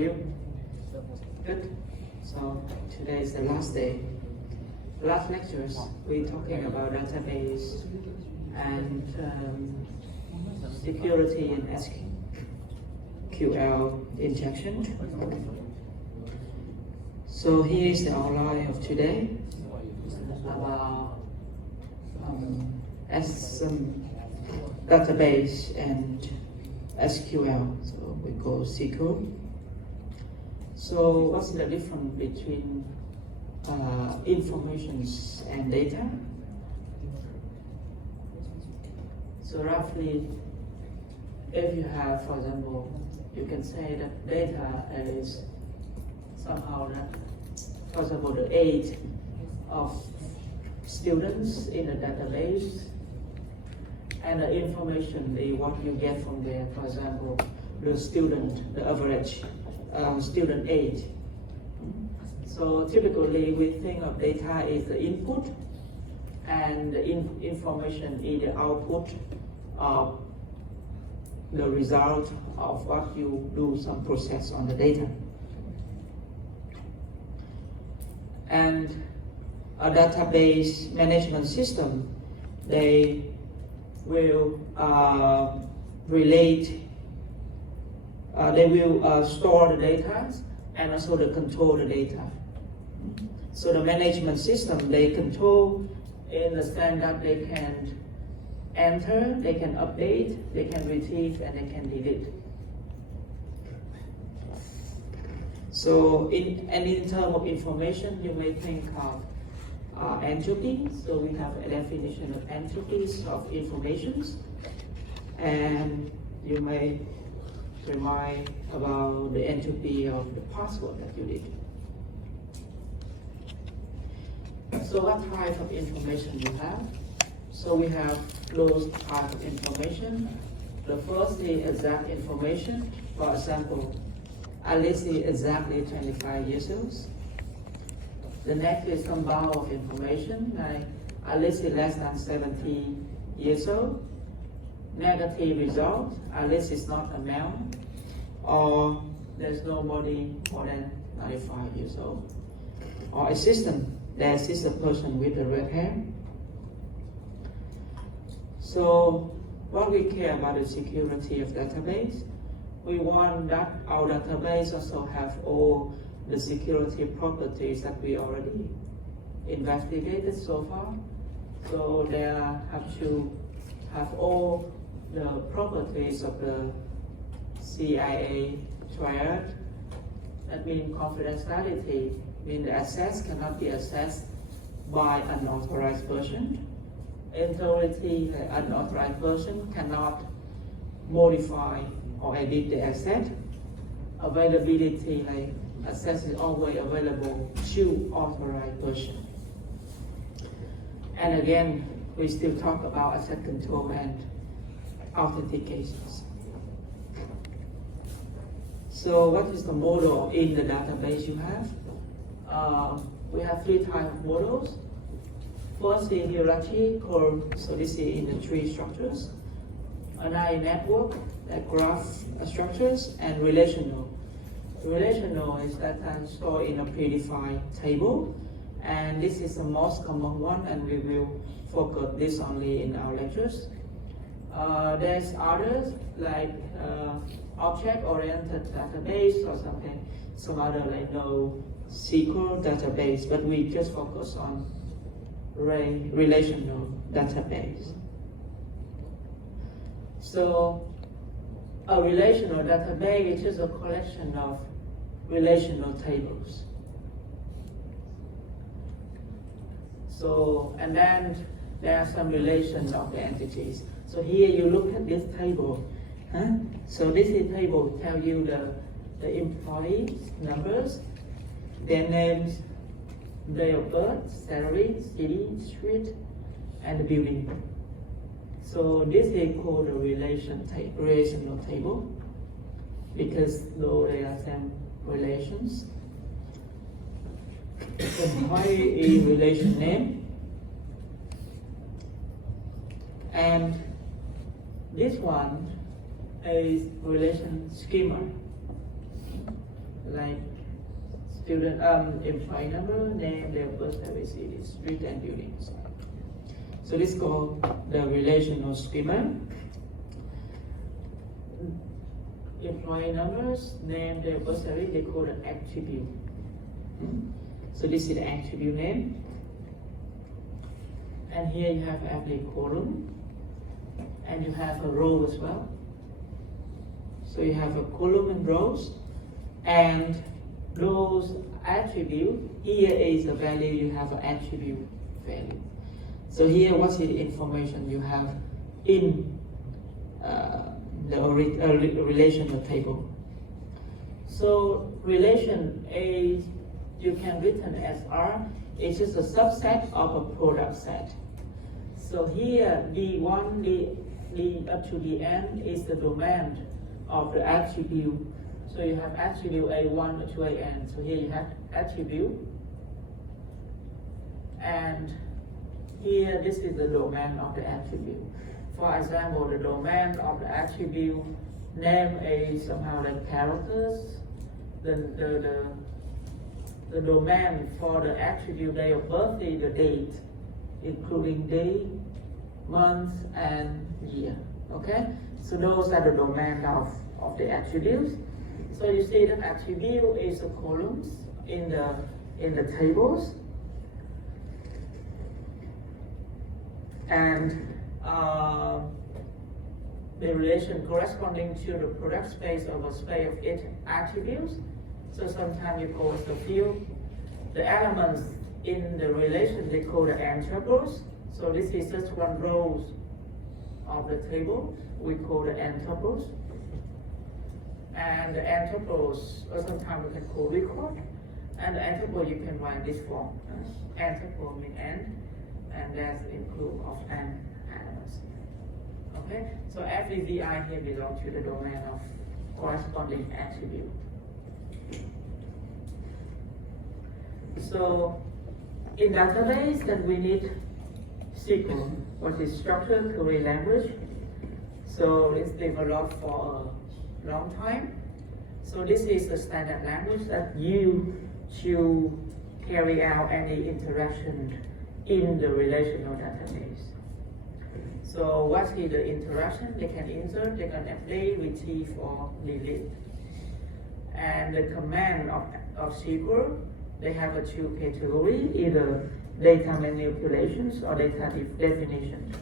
You? Good. So today is the last day. Last lectures, we're talking about database and security and SQL injection. So here is the outline of today about database and SQL. So we go SQL. So what's the difference between informations and data? So roughly, if you have, for example, you can say that data is somehow that, for example, the age of students in a database, and the information is what you get from there. For example, the average student age. So typically we think of data is the input and the information is the output of the result of what you do some process on the data. And a database management system, they will store the data and also they control the data. So the management system, they control in the standard, they can enter, they can update, they can retrieve, and they can delete. So in terms of information, you may think of entropy. So we have a definition of entropies of informations, and you may remind about the entropy of the password that you did. So what type of information you have? So we have those type of information. The first is exact information. For example, Alice is exactly 25 years old. The next is some bound of information, like Alice is less than 70 years old. Negative result, Alice is not a male, or there's nobody more than 95 years old. Or assistant, there is a person with the red hair. So what we care about the security of database, we want that our database also have all the security properties that we already investigated so far. So they have to have all the properties of the CIA triad. That means confidentiality, means the access cannot be accessed by an unauthorized person. Integrity, the unauthorized person cannot modify or edit the asset. Availability, like access is always available to authorized person. And again, we still talk about asset control and authentications. So what is the model in the database you have? We have three types of models. First is hierarchical, so this is in the tree structures. Another network, like graph structures, and relational. Relational is data stored in a predefined table, and this is the most common one, and we will focus this only in our lectures. There's others like object-oriented database or something, some other like NoSQL database, but we just focus on relational database. So a relational database is just a collection of relational tables. So, and then there are some relations of the entities. So here you look at this table. So this table tells you the employee numbers, their names, day of birth, salary, city, street, and the building. So this is called a relational table, because though they are same relations. Employee is relation name, and this one is relation schema. like student, employee number, name, their birth certificate, street and buildings. So this is called the relational schema. Employee numbers, name, their birth certificate, they call an attribute. So this is the attribute name. And here you have every column. And you have a row as well. So you have a column and rows. And those attributes, here is the value, you have an attribute value. So here, what's the information you have in the relational table? So relation A, you can written as R, it's just a subset of a product set. So here, D1, D up to the end is the domain of the attribute. So you have attribute A1 to AN. So here you have attribute. And here, this is the domain of the attribute. For example, the domain of the attribute name is somehow like characters. The domain for the attribute day of birth is the date, including day, month, and year. Okay? So those are the domain of the attributes. So you see the attribute is the columns in the tables. And the relation corresponding to the product space or the space of its attributes. So sometimes you call it the field. The elements in the relation, they call the n-tuples. So this is just one row of the table. We call the n-tuples. And the n-tuples, or sometimes we can call record. And the n-tuple you can write this form. N-tuple means n, and that's include of n elements. Okay, so every VI here belongs to the domain of corresponding attribute. So in database that we need SQL, what is structured query language. So it's developed for a long time. So this is the standard language that you should carry out any interaction in the relational database. So what is the interaction? They can insert, they can update, retrieve, or delete. And the command of SQL, they have a two categories, either data manipulations or data definition.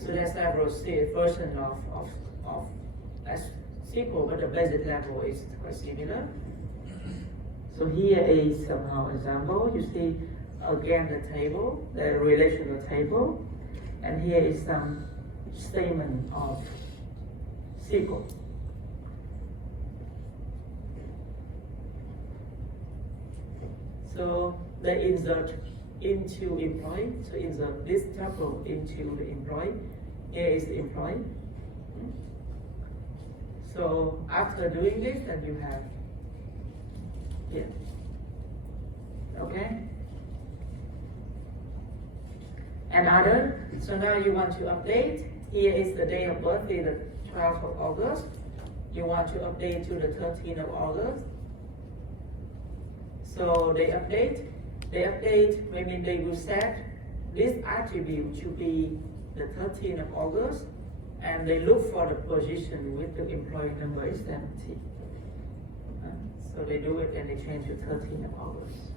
So there's several versions of SQL, but the basic level is quite similar. So here is somehow example. You see again the table, the relational table, and here is some statement of SQL. So they insert into employee. So insert this tuple into the employee. Here is the employee. So after doing this, then you have here. Okay. Another. So now you want to update. Here is the day of birth, is the 12th of August. You want to update to the 13th of August. So they update, maybe they will set this attribute to be the 13th of August, and they look for the position with the employee number is 70. So they do it and they change to 13th of August.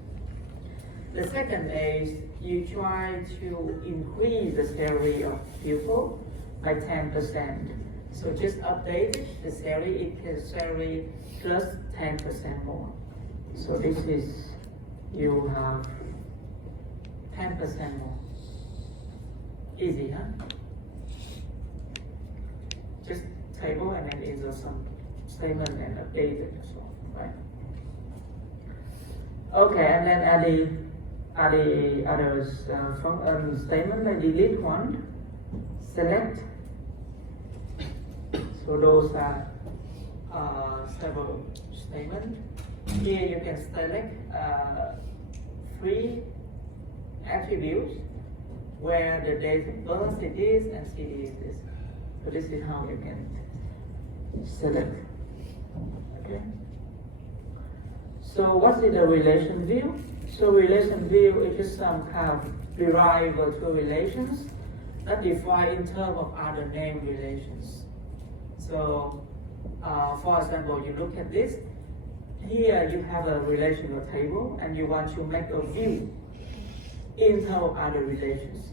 The second is you try to increase the salary of pupil by 10%. So just update the salary, it is salary plus 10% more. So this is, you have 10% more. Easy, huh? Just table and then insert some statement and update it as well, right? Okay, and then add the others from statement, I delete one, select. So those are several statements. Here you can select 3 attributes where the date of birth it is and city is this. So this is how you can select Okay. So what is the relation view? So relation view is just some kind of derived virtual relations that defined in terms of other name relations. So, for example, you look at this. Here you have a relational table and you want to make a view in terms of other relations.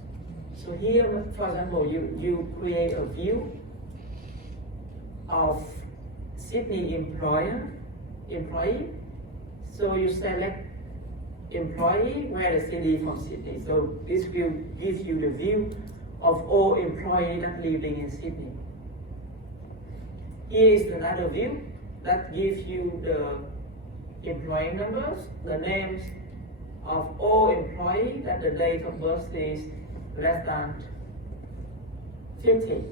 So here, for example, you create a view of Sydney employee. So you select employee where the city from Sydney. So this view gives you the view of all employees that living in Sydney. Here is another view that gives you the employee numbers, the names of all employees that the date of birth is less than 50.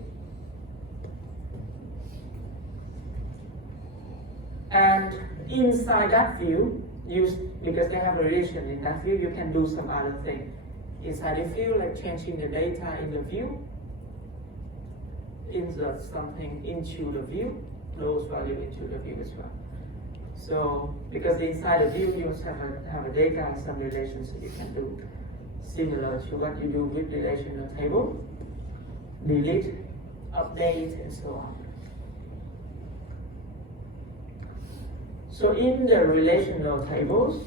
And inside that view, because they have a relation in that view, you can do some other thing. Inside the view, like changing the data in the view, insert something into the view, those values into the view as well. So, because inside the view, you have a data and some relations that you can do similar to what you do with relational table, delete, update, and so on. So in the relational tables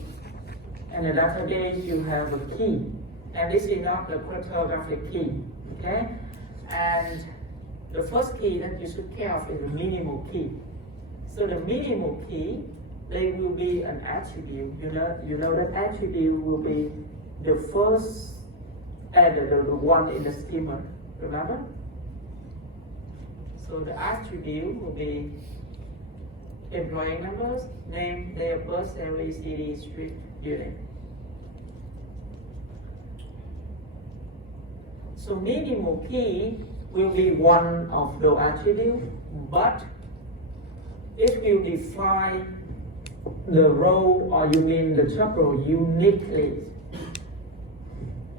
and the database, you have a key, and this is not the cryptographic key, okay? And the first key that you should care of is the minimal key. So the minimal key, they will be an attribute. You know that attribute will be the first added, the one in the schema, remember? So the attribute will be employee numbers, name, date of birth, salary, city, street, unit. So minimal key will be one of the attributes, but it will define the row, or you mean the tuple, uniquely.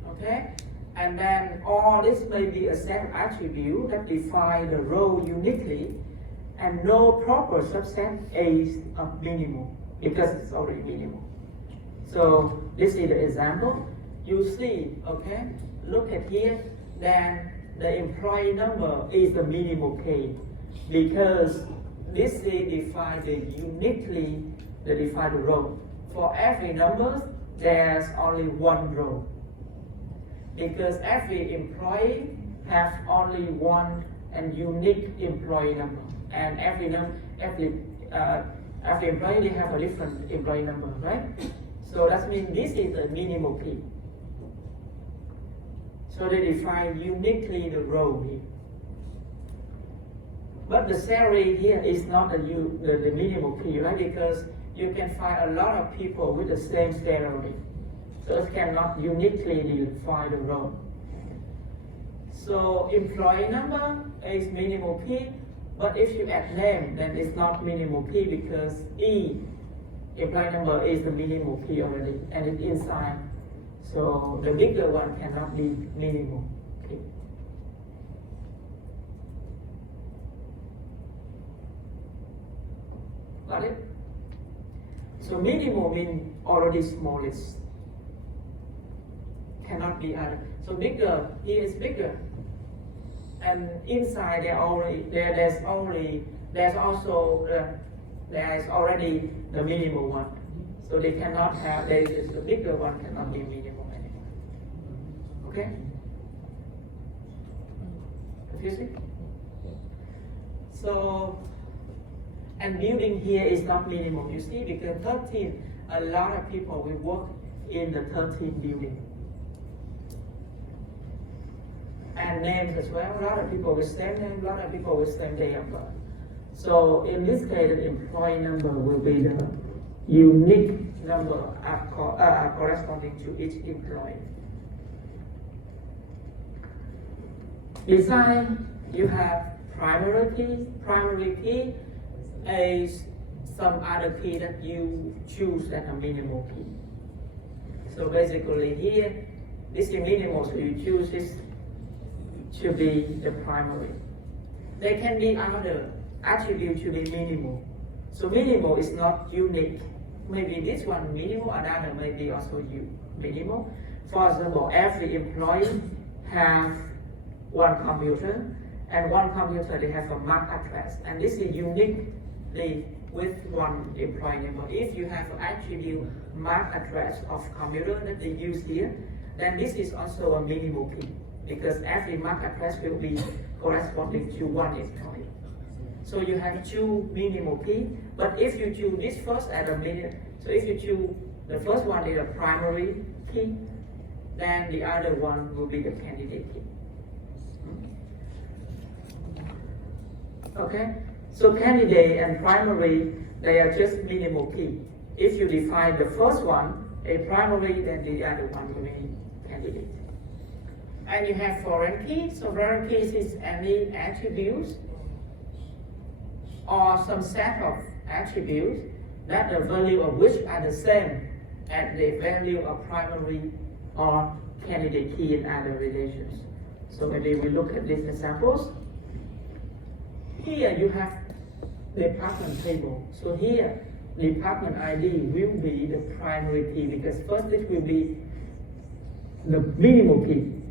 Okay? And then all this may be a set of attributes that define the row uniquely, and no proper subset is a minimum because it's already minimum. So this is the example. You see, okay, look at here, then the employee number is the minimal key because this is defined uniquely, the defined row. For every number, there's only one row because every employee has only one and unique employee number. And every employee, they have a different employee number, right? So that means this is the minimal key. So they define uniquely the row here. But the salary here is not the minimal key, right? Because you can find a lot of people with the same salary. So it cannot uniquely define the row. So employee number is minimal key. But if you add name, then it's not minimal key because employee number is the minimal key already, and it's inside. So the bigger one cannot be minimal key. Got it? So minimal means already smallest. Cannot be added. So bigger, here is bigger. And inside there's already the minimal one. So they cannot have, the bigger one cannot be minimal anymore. Okay? Confusing? So, and building here is not minimal, you see, because 13, a lot of people will work in the 13 building. And names as well. A lot of people with same name, a lot of people with same day of birth. So in this case, the employee number will be the unique number corresponding to each employee. Beside, you have primary key. Primary key is some other key that you choose as a minimal key. So basically here, this is minimal, so you choose this to be the primary. There can be another attribute to be minimal. So minimal is not unique. Maybe this one minimal, another maybe also minimal. For example, every employee have one computer, and one computer they have a MAC address, and this is uniquely with one employee number. If you have an attribute MAC address of computer that they use here, then this is also a minimal key, because every MAC address will be corresponding to one employee. So you have two minimal key, but if you choose this first as a minimal, so if you choose the first one is a primary key, then the other one will be the candidate key. Okay, so candidate and primary, they are just minimal key. If you define the first one a primary, then the other one will be candidate. And you have foreign key. So foreign keys is any attributes or some set of attributes that the value of which are the same as the value of primary or candidate key in other relations. So maybe we look at these examples. Here you have department table. So here department ID will be the primary key, because first it will be the minimal key.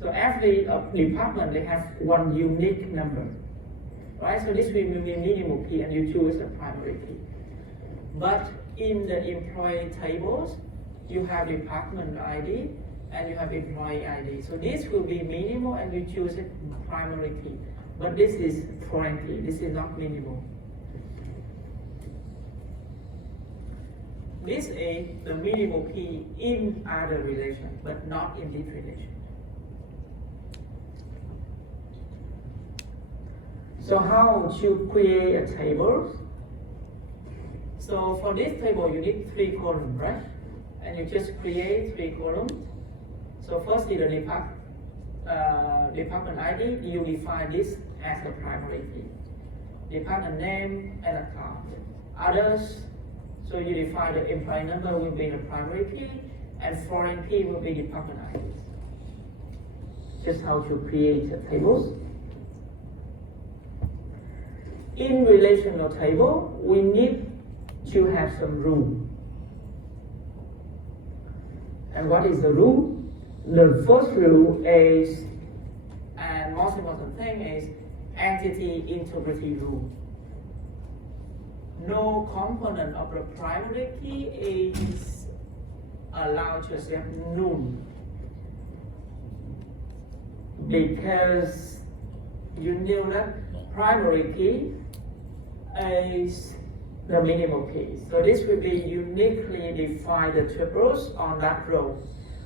So every department they have one unique number, right? So this will be minimal key, and you choose a primary key. But in the employee tables, you have department ID and you have employee ID. So this will be minimal, and you choose a primary key. But this is foreign key. This is not minimal. This is the minimal key in other relation, but not in this relation. So how to create a table? So for this table, you need 3 columns, right? And you just create 3 columns. So first is the department ID. You define this as the primary key. Department name and account. Others, so you define the employee number will be the primary key, and foreign key will be department ID. Just how to create tables. In relational table, we need to have some rule. And what is the rule? The first rule is, and most important thing is, entity integrity rule. No component of the primary key is allowed to accept null, because you know that primary key is the minimal key. So this will be uniquely define the tuples on that row.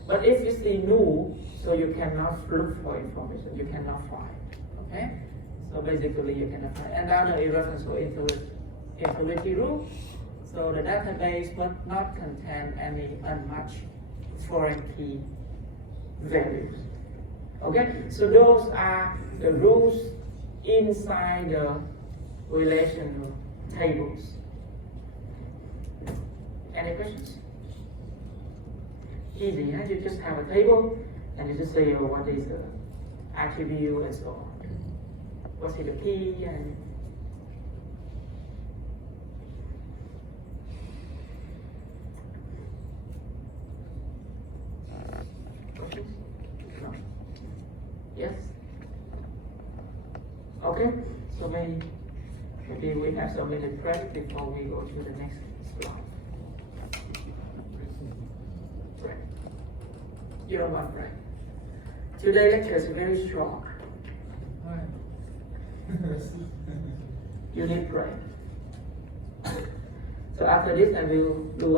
But if you see null, so you cannot look for information, you cannot find. Okay? So basically you cannot find. Another irreferential integrity rule. So the database must not contain any unmatched foreign key values. Okay? So those are the rules inside the relational tables. Any questions? Easy, huh? You just have a table and you just say, oh, what is the attribute and so on. What's the key and questions? No. Yes? Okay, so maybe we have some minute break before we go to the next slide. Break. You don't want break. Today's lecture is very strong. You need break. So after this, I will do a